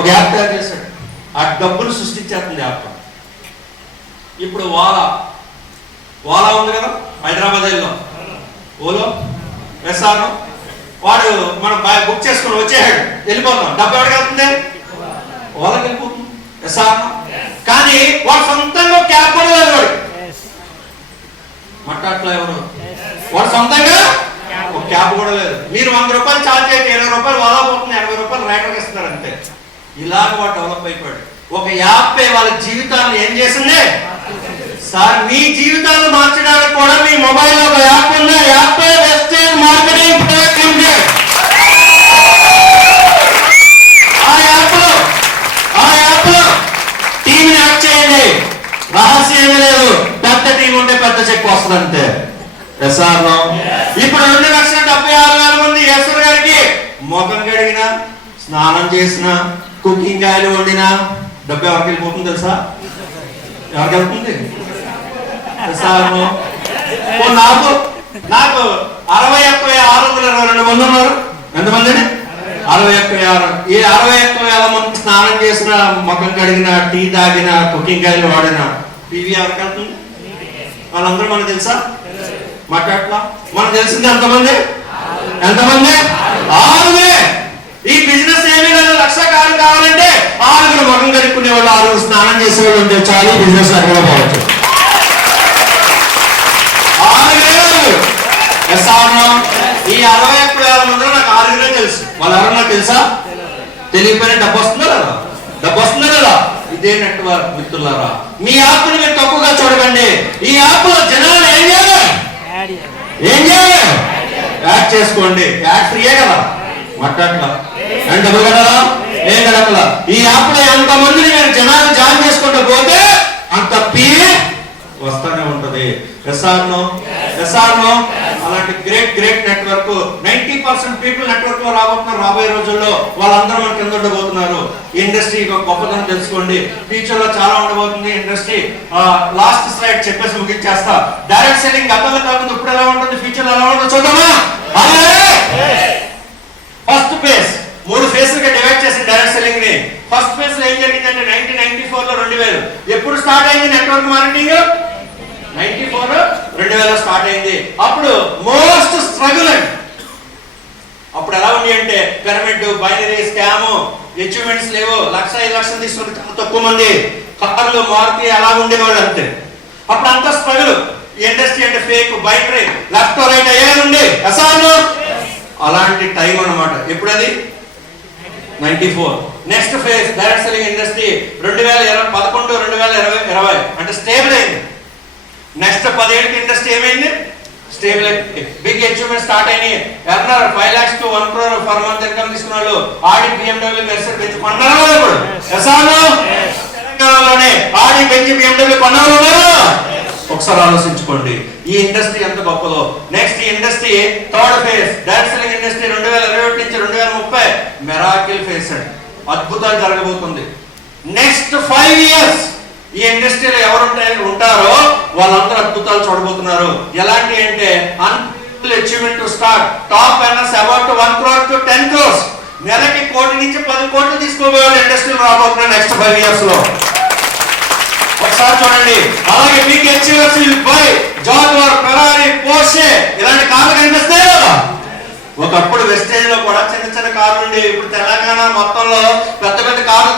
ఒక యాప్ తయారు చేశాడు. ఆ డబ్బులు సృష్టించేస్తుంది యాప్. ఇప్పుడు ఓలా ఉంది కదా హైదరాబాద్లో, ఓలో ఎస్ఆర్, వాడు మనం బుక్ చేసుకుని వచ్చేసాడు, వెళ్ళిపోతాం. డబ్బు ఎవరికి వెళ్తుంది? ఓలాకి వెళ్ళిపోతుంది, ఎస్ఆర్. కానీ వాడు సొంతంగా క్యాబ్ కూడా లేదు. వాడు మట్టాట్లో ఎవరు, వాడు సొంతంగా ఒక క్యాబ్ కూడా లేదు. మీరు 100 రూపాయలు ఛార్జ్ అయితే 20 రూపాయలు ఓలా పోతుంది, 80 రూపాయలు రైడర్కి ఇస్తున్నారు అంతే. ఇలాగ వాడు డెవలప్ అయిపోయాడు. ఒక యాప్ వాళ్ళ జీవితాన్ని ఏం చేసింది సార్? మీ జీవితాన్ని మార్చడానికి కూడా మీ మొబైల్లో ఒక యాప్ ఉంది. App Vestige Marketing Private Limited. ఆ యాప్ టీంని యాడ్ చేయండి. రహస్యం ఏమీ లేదు. పెద్ద టీం ఉంటే పెద్ద చెక్ వస్తుంది అంతే. ఎస్ఆర్లో ఇప్పుడు 2,76,000 మంది ఎస్ఆర్ గారికి ముఖం కడిగినా, స్నానం చేసినా, కుకింగ్ ఆయిల్ వండినా డబ్బు ఎవరికి వెళ్ళిపోతుంది తెలుసా? ఎవరికి వెళ్తుంది? ఎస్ఆర్లో నాకు 61,622 మంది ఉన్నారు. ఎంతమంది? 61,600. ఈ 61,000 మంది స్నానం చేసిన, ముఖం కడిగిన, టీ తాగిన, కుకింగ్ ఆయిల్ వాడిన పివి ఎవరికి వెళ్తుంది? వాళ్ళందరూ మనకు తెలుసా? మాట్లాడలా మనకు తెలిసింది ఎంతమంది? 6. ఈ బిజినెస్ ఏమీ లేదు. 1,00,000 కావాలంటే 6 ముఖం కడుక్కునే వాళ్ళు, 6 స్నానం చేసే వాళ్ళు ఉంటే చాలు. బిజినెస్ అక్కడ పోవచ్చు. 6 ఈ 61,000 మందిలో నాకు 6 తెలుసు. వాళ్ళు ఎవరన్నా తెలుసా? తెలియకపోయినా డబ్బు వస్తుందా లేదా? డబ్బు వస్తుందా లేదా? ఇదే నెట్వర్క్ మిత్రులారా. మీ యాప్ని మీరు తక్కువగా చూడకండి. ఈ యాప్ లో జనాలు ఏం చేయాలి? యాడ్ చేసుకోండి. యాడ్ ఫ్రీయే కదా, మాట్లాడలా అండ్ డబ్బులు కదలా, ఏం కదలా. ఈ యాప్ లో ఎంతమందిని మీరు జనాలు జాయిన్ చేసుకుంటూ పోతే అంత పీ వస్తానే ఉంటది. ఎస్ఆర్నో అలాంటి గ్రేట్ నెట్వర్క్. 90% పీపుల్ నెట్వర్క్ లో రాబోతున్నారు. రాబోయే రోజుల్లో వాళ్ళందరూ మన కింద ఉండబోతున్నారు. ఇండస్ట్రీ గొప్పతనం తెలుసుకోండి. ఫ్యూచర్ లో చాలా ఉండబోతుంది ఇండస్ట్రీ. లాస్ట్ స్లైడ్ చెప్పేసి ముగించేస్తా. డైరెక్ట్ సెల్లింగ్ గతంలో కాకుండా ఇప్పుడు ఎలా ఉంటుంది, ఫ్యూచర్ లో ఎలా ఉంటుందో చూద్దామా? ఫస్ట్ ఫేజ్ 3 ఫేజ్లుగా డివైడ్ చేసి డైరెక్ట్ సెల్లింగ్ ని. ఫస్ట్ ఫేజ్ లో ఏం జరిగిందంటే 1994 లో 2000 ఎప్పుడు స్టార్ట్ అయింది నెట్వర్క్ మార్కెటింగ్? 2000 స్టార్ట్ అయింది. అప్పుడు మోస్ట్ స్ట్రగుల్ అండి. అప్పుడు ఎలా ఉంది అంటే పిరమిడ్, బైనరీ, స్కామ్, అచీవ్మెంట్స్ లేవు. 1,00,000 తీసుకుని చాలా తక్కువ మంది. కార్లు, మారుతి అలా ఉండేవాళ్ళు అంతే. అప్పుడు అంతా స్ట్రగుల్. ఇండస్ట్రీ అంటే ఫేక్, బైనరీ, లెఫ్ట్ రైట్ అయ్యేది ఉంది. అసలు అలాంటి టైం అన్నమాట. ఎప్పుడది? 94. Next phase direct selling industry 2011, 2020 అంటే స్టేబుల్ అయింది. నెక్స్ట్ 10 ఏళ్ళకి ఇండస్ట్రీ ఏమైంది? స్టేబుల్ అయింది. బిగ్ అచీవ్మెంట్ స్టార్ట్ అయినాయి. Earner 5 lakhs to 1 crore per month income తీసుకున్నాడు. ఆడి, BMW, మెర్సిడెస్ బెంజ్ కొన్నారు. ఇప్పుడు తెలంగాణలోనే ఆడి, బెంజ్, BMW కొన్నారు. ఒకసారి ఆలోచించుకోండి ఈ ఇండస్ట్రీ ఎంత గొప్పదో. Next industry third phase direct selling industry 2021 నుంచి 2030 మిరాకిల్ ఫేజ్ అండి. అద్భుతాలు జరగబోతుంది. నెక్స్ట్ 5 years ఈ ఇండస్ట్రీలో ఎవరు ఉంటారో వాళ్ళందరూ అద్భుతాలు చూడబోతున్నారు. ఎలాంటి అంటే unbelievable achievement to start. Top earners about 1 crore to 10 crores. నెలకి 1 కోటి నుంచి 10 కోట్లు తీసుకోబోయే ఇండస్ట్రీలో రాబోతున్నారు నెక్స్ట్ 5 years లో. ఒకసారి చూడండి. అలాగే big achievers will buy Jaguar, Ferrari, Porsche ఇలాంటి కార్లు కనిపిస్తాయి కదా. ఒకప్పుడు వెస్టేజ్ లో కూడా చిన్న కార్లు ఉండేవి. ఇప్పుడు తెలంగాణ మొత్తంలో పెద్ద కార్లు